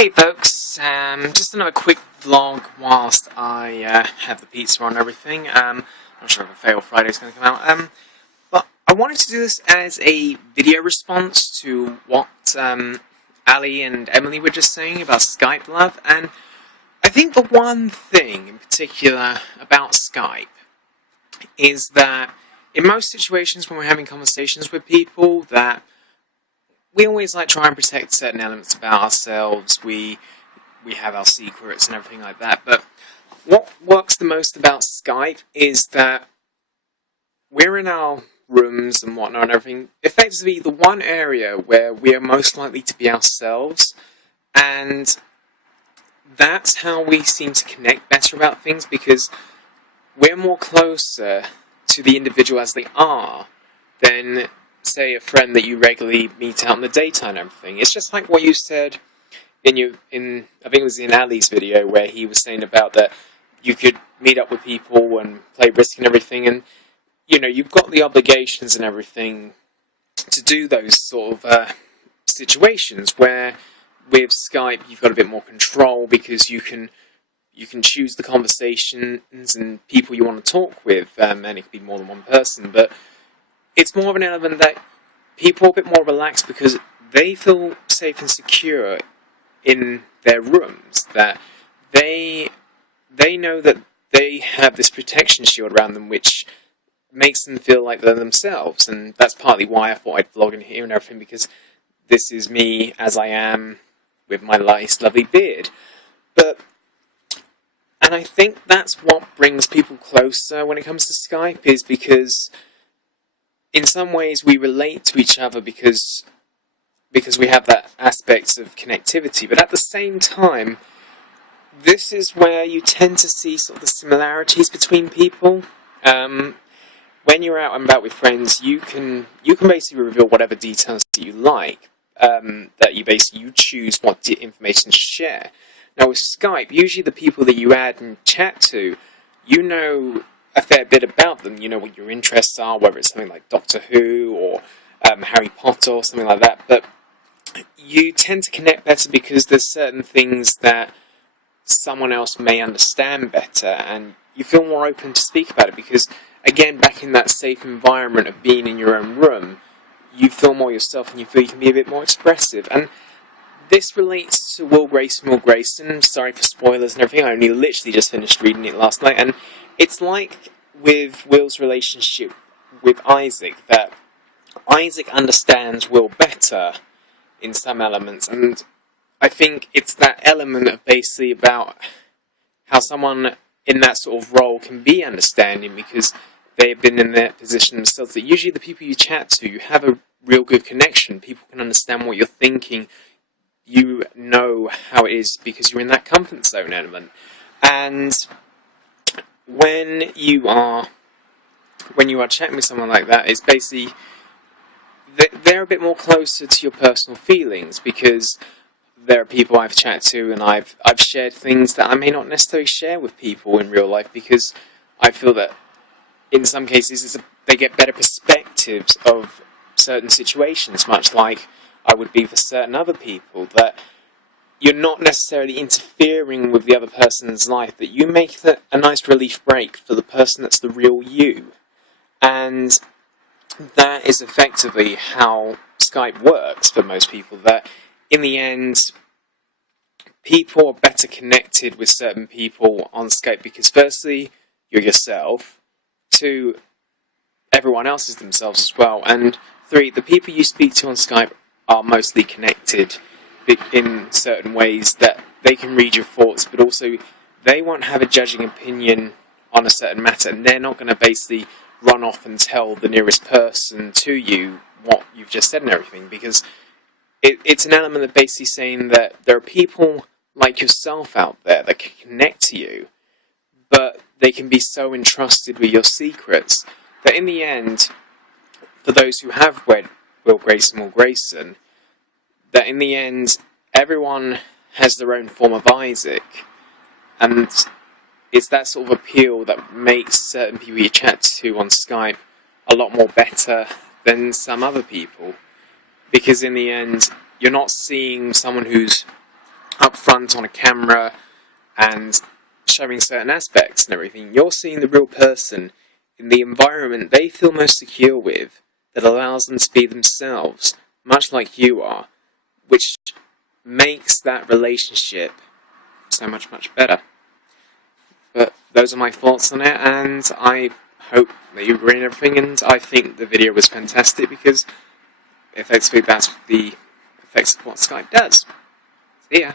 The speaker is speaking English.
Hey folks, just another quick vlog whilst I have the pizza on and everything. Not sure if a Fail Friday is going to come out. But I wanted to do this as a video response to what Ali and Emily were just saying about Skype Love, and I think the one thing in particular about Skype is that in most situations when we're having conversations with people, that we always try and protect certain elements about ourselves. We have our secrets and everything like that. But what works the most about Skype is that we're in our rooms and whatnot and everything. Effectively, the one area where we are most likely to be ourselves, and that's how we seem to connect better about things, because we're more closer to the individual as they are than, say, a friend that you regularly meet out in the daytime and everything. It's just like what you said in I think it was in Ali's video, where he was saying about that you could meet up with people and play Risk and everything, and you've got the obligations and everything to do those sort of situations, where with Skype you've got a bit more control because you can choose the conversations and people you want to talk with, and it could be more than one person, but it's more of an element that people are a bit more relaxed because they feel safe and secure in their rooms, that they know that they have this protection shield around them which makes them feel like they're themselves. And that's partly why I thought I'd vlog in here and everything, because this is me as I am with my nice lovely beard. And I think that's what brings people closer when it comes to Skype, is because in some ways we relate to each other because we have that aspect of connectivity, but at the same time, this is where you tend to see sort of the similarities between people. When you're out and about with friends, you can basically reveal whatever details that you like, that you choose what information to share. Now with Skype, usually the people that you add and chat to, you know a fair bit about them. You know what your interests are, whether it's something like Doctor Who or Harry Potter or something like that, but you tend to connect better because there's certain things that someone else may understand better, and you feel more open to speak about it because, again, back in that safe environment of being in your own room, you feel more yourself and you feel you can be a bit more expressive. And this relates to Will Grayson. Sorry for spoilers and everything, I only literally just finished reading it last night, and it's like with Will's relationship with Isaac, that Isaac understands Will better in some elements, and I think it's that element of basically about how someone in that sort of role can be understanding because they've been in that position themselves, that usually the people you chat to, you have a real good connection, people can understand what you're thinking, you know how it is because you're in that comfort zone element. And when you are chatting with someone like that, it's basically they're a bit more closer to your personal feelings, because there are people I've chatted to and I've shared things that I may not necessarily share with people in real life, because I feel that in some cases they get better perspectives of certain situations, much like I would be for certain other people, that you're not necessarily interfering with the other person's life, that you make a nice relief break for the person that's the real you. And that is effectively how Skype works for most people, that in the end, people are better connected with certain people on Skype because firstly, you're yourself, two, everyone else is themselves as well, and three, the people you speak to on Skype are mostly connected in certain ways, that they can read your thoughts, but also they won't have a judging opinion on a certain matter, and they're not going to basically run off and tell the nearest person to you what you've just said and everything, because it's an element of basically saying that there are people like yourself out there that can connect to you, but they can be so entrusted with your secrets that in the end, for those who have read Will Grayson, that in the end, everyone has their own form of Isaac, and it's that sort of appeal that makes certain people you chat to on Skype a lot more better than some other people, because in the end, you're not seeing someone who's up front on a camera and showing certain aspects and everything. You're seeing the real person in the environment they feel most secure with, that allows them to be themselves, much like you are, which makes that relationship so much, much better. But those are my thoughts on it, and I hope that you agree on everything, and I think the video was fantastic because effectively that's the effects of what Skype does. See ya.